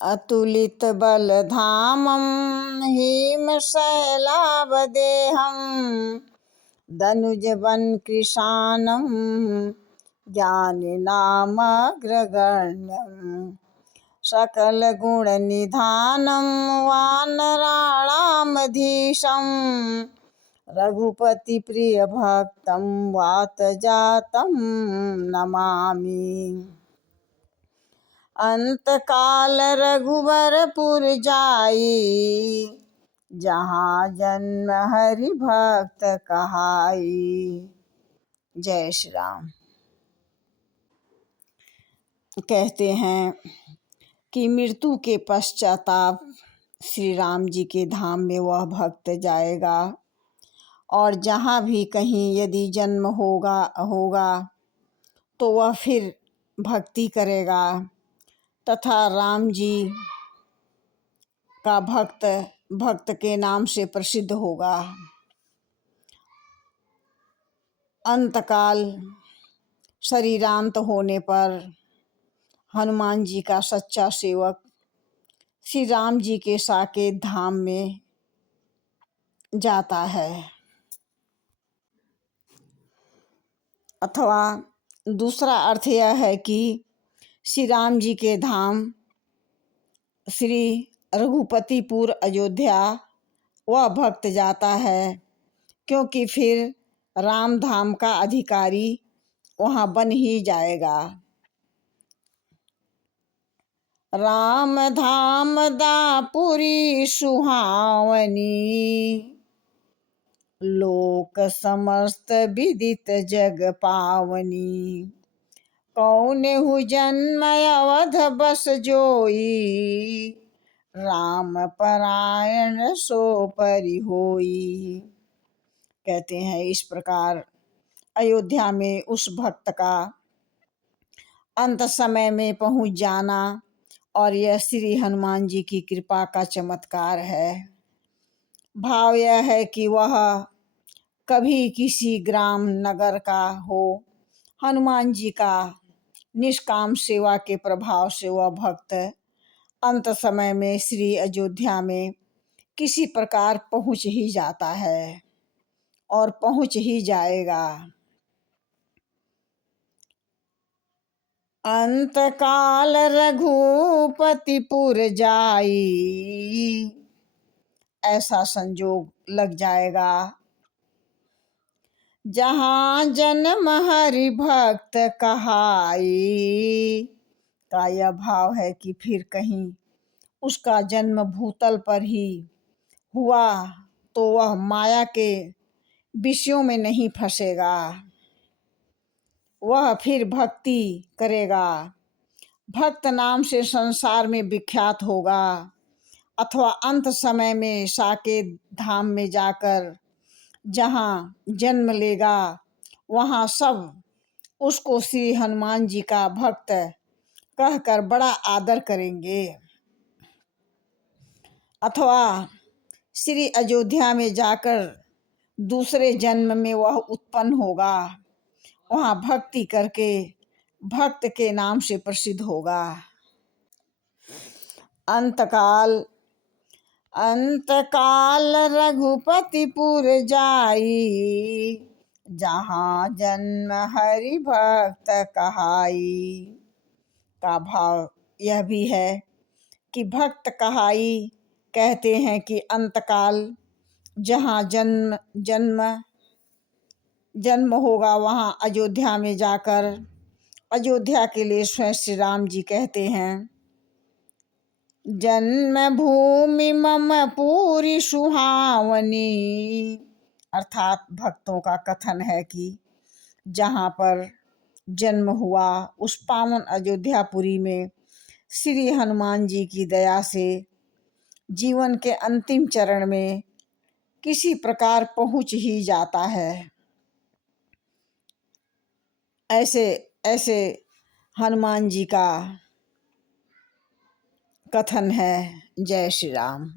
अतुलित बलधामं हिमशैलावदेहं दनुजवन कृशानं ज्ञानिनामग्रगण्यं सकलगुणनिधानं वानराणामधीशं रघुपतिप्रियभक्तं वातजातं नमामि। अंतकाल रघुबरपुर जाई, जहाँ जन्म हरि भक्त कहाई। जय श्री राम। कहते हैं कि मृत्यु के पश्चाताप श्री राम जी के धाम में वह भक्त जाएगा, और जहाँ भी कहीं यदि जन्म होगा तो वह फिर भक्ति करेगा तथा राम जी का भक्त के नाम से प्रसिद्ध होगा। अंतकाल शरीरांत होने पर हनुमान जी का सच्चा सेवक श्री राम जी के साकेत धाम में जाता है। अथवा दूसरा अर्थ यह है कि श्री राम जी के धाम श्री रघुपतिपुर अयोध्या वह भक्त जाता है, क्योंकि फिर राम धाम का अधिकारी वहाँ बन ही जाएगा। राम धाम दापुरी सुहावनी, लोक समस्त विदित जग पावनी। कौनेहु जन्म अवध बस जोई, राम परायण सो परि होई। कहते हैं इस प्रकार अयोध्या में उस भक्त का अंत समय में पहुंच जाना, और यह श्री हनुमान जी की कृपा का चमत्कार है। भाव यह है कि वह कभी किसी ग्राम नगर का हो, हनुमान जी का निष्काम सेवा के प्रभाव से वह भक्त अंत समय में श्री अयोध्या में किसी प्रकार पहुंच ही जाता है और पहुंच ही जाएगा। अंतकाल रघुपतिपुर जाई, ऐसा संजोग लग जाएगा जहाँ जन्म हरि भक्त कहाई। का यह भाव है कि फिर कहीं उसका जन्म भूतल पर ही हुआ तो वह माया के विषयों में नहीं फंसेगा, वह फिर भक्ति करेगा, भक्त नाम से संसार में विख्यात होगा, अथवा अंत समय में साकेत धाम में जाकर जहाँ जन्म लेगा वहाँ सब उसको श्री हनुमान जी का भक्त कहकर बड़ा आदर करेंगे। अथवा श्री अयोध्या में जाकर दूसरे जन्म में वह उत्पन्न होगा, वहाँ भक्ति करके भक्त के नाम से प्रसिद्ध होगा। अंतकाल रघुपतिपुर जाई, जहाँ जन्म हरि भक्त कहाई। का भाव यह भी है कि भक्त कहाई कहते हैं कि अंतकाल जहाँ जन्म होगा वहाँ अयोध्या में जाकर, अयोध्या के लिए स्वयं श्री राम जी कहते हैं, जन्म भूमि मम पूरी सुहावनी। अर्थात भक्तों का कथन है कि जहाँ पर जन्म हुआ उस पावन अयोध्यापुरी में श्री हनुमान जी की दया से जीवन के अंतिम चरण में किसी प्रकार पहुंच ही जाता है। ऐसे हनुमान जी का कथन है। जय श्री राम।